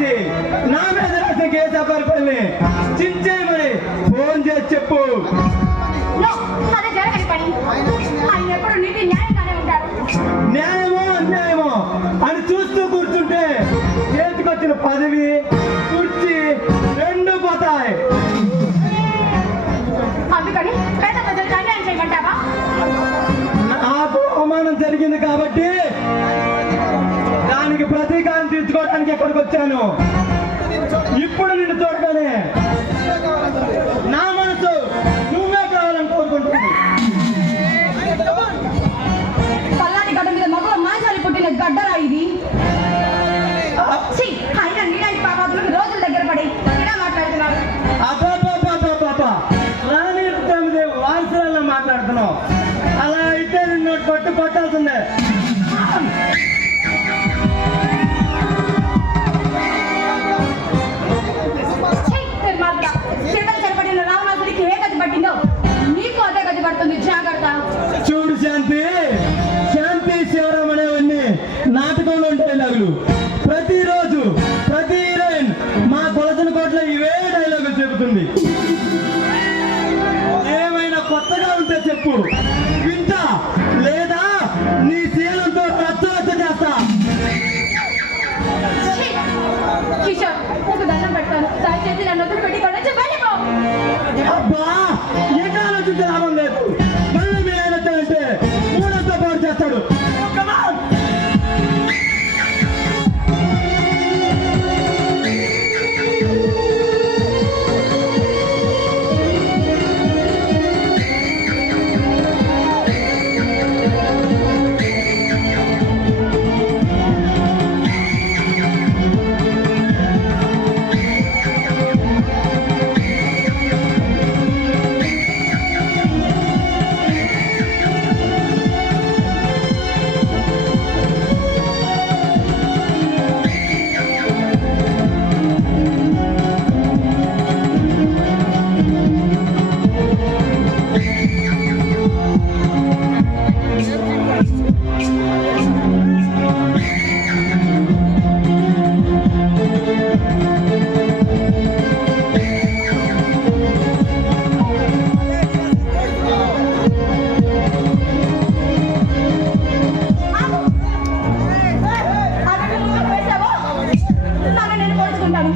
చేసి నా మీద రాసిన కేసు అప్పర్పల్ని చించేయమని ఫోన్ చేసి చెప్పు. న్యాయమో అన్యాయమో అని చూస్తూ కూర్చుంటే చేతికొచ్చిన పదవి కుర్చీ రెండు పోతాయి. నాకు అవమానం జరిగింది కాబట్టి దానికి ప్రతీకారం తీర్చుకోవడానికి ఇక్కడికి వచ్చాను. ఇప్పుడు నిన్ను చూడగానే నా మనసు నువ్వే కావాలని కోరుకుంటున్నాను. పల్లాని గడ్డ మీద మగ మాంసాలు పుట్టిన గడ్డరా ఇది. ఆయన నీలాంటి పాపాదులకు రోజుల దగ్గర పడి ఇలా మాట్లాడుతున్నారు. రాణి వారసులలో మాట్లాడుతున్నావు. అలా అయితే నిన్ను పట్టు పట్టాల్సిందే. సరిపడిన రావణాసుడికి ఏ గది పట్టిందో నీకు అదే గది పడుతుంది. జాగ్రత్త. చూడు శాంతి, శాంతి శివరాం అనేవన్నీ నాటకంలో డైలాగులు. ప్రతిరోజు ప్రతి హీరోయిన్ మా కొలతన కోట్ల ఇవే డైలాగులు చెబుతుంది. ఏమైనా కొత్తగా ఉంటే చెప్పు, వింటా. లేదా నీ శీలంతో రచ్చ చేస్తా. కిషోర్, నీకు దండం పెడతాను. దయచేసి నన్ను వదిలి పెట్టి వెళ్ళిపో. అబ్బా, ఏ ఆలోచించే లాభం లేదు. మళ్ళీ మీరు ఆయన వచ్చారంటే మూడంతా పాడు చేస్తాడు. నేను పోల్చుకుంటాను.